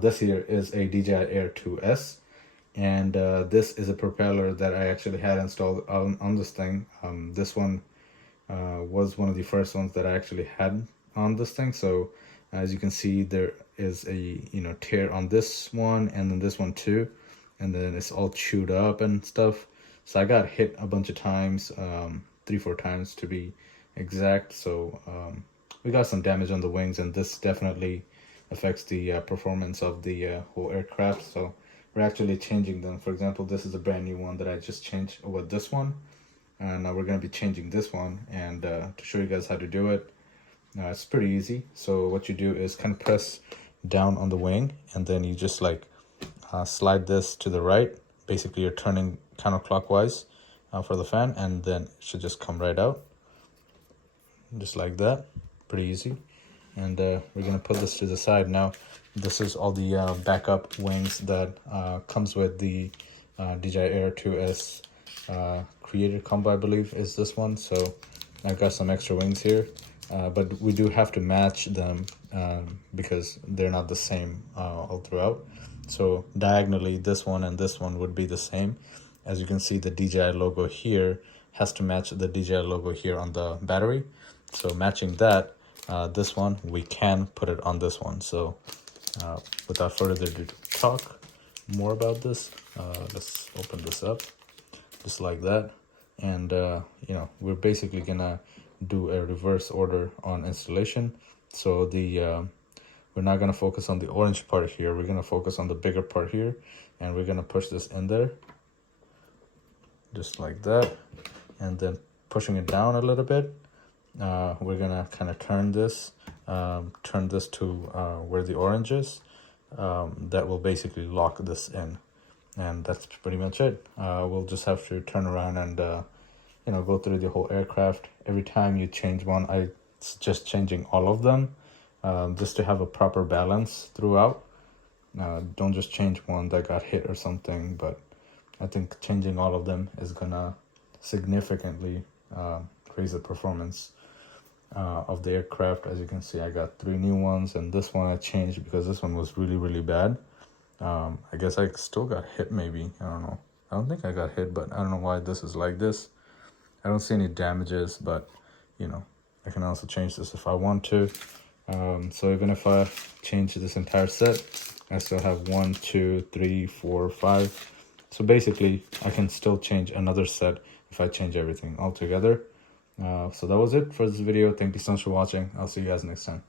This here is a DJI Air 2S, and this is a propeller that I actually had installed on this thing. This one was one of the first ones that I actually had on this thing. So as you can see, there is a tear on this one, and then this one too, and then it's all chewed up and stuff. So I got hit a bunch of times, 3-4 times to be exact. So we got some damage on the wings, and this definitely affects the performance of the whole aircraft. So we're actually changing them. For example, this is a brand new one that I just changed over this one, and now we're going to be changing this one. And to show you guys how to do it, it's pretty easy. So what you do is kind of press down on the wing, and then you just like slide this to the right. Basically you're turning counterclockwise for the fan, and then it should just come right out just like that. Pretty easy. And we're gonna put this to the side now. This is all the backup wings that comes with the DJI Air 2S Creator Combo, I believe is this one. So I got some extra wings here, but we do have to match them because they're not the same all throughout. So diagonally, this one and this one would be the same. As you can see, the DJI logo here has to match the DJI logo here on the battery. So matching that, this one, we can put it on this one. So without further ado talk more about this, let's open this up just like that. And we're basically gonna do a reverse order on installation. So the we're not gonna focus on the orange part here, we're gonna focus on the bigger part here, and we're gonna push this in there just like that. And then pushing it down a little bit, we're gonna kind of turn this to where the orange is. That will basically lock this in, and that's pretty much it. We'll just have to turn around and go through the whole aircraft. Every time you change one, I suggest changing all of them, just to have a proper balance throughout. Don't just change one that got hit or something, but I think changing all of them is gonna significantly raise the performance of the aircraft. As you can see, I got 3 new ones, and this one I changed because this one was really bad. I guess I still got hit, maybe. I don't know. I don't think I got hit, but I don't know why this is like this. I don't see any damages, but I can also change this if I want to. So even if I change this entire set, I still have 1, 2, 3, 4, 5. So basically I can still change another set if I change everything all together. So that was it for this video. Thank you so much for watching. I'll see you guys next time.